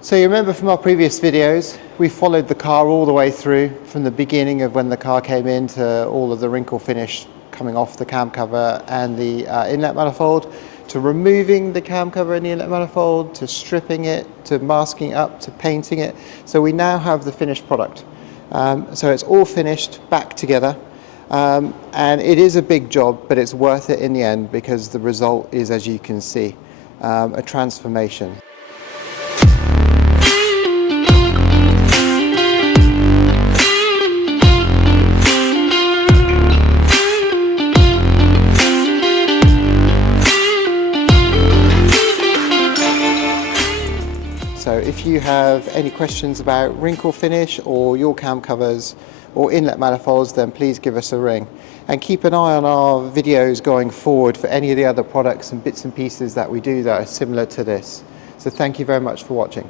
So you remember from our previous videos, we followed the car all the way through from the beginning of when the car came in to all of the wrinkle finish coming off the cam cover and the inlet manifold, to removing the cam cover and the inlet manifold, to stripping it, to masking up, to painting it. So we now have the finished product. So it's all finished back together. And it is a big job, but it's worth it in the end because the result is, as you can see, a transformation. So if you have any questions about wrinkle finish or your cam covers or inlet manifolds, then please give us a ring. And keep an eye on our videos going forward for any of the other products and bits and pieces that we do that are similar to this. So thank you very much for watching.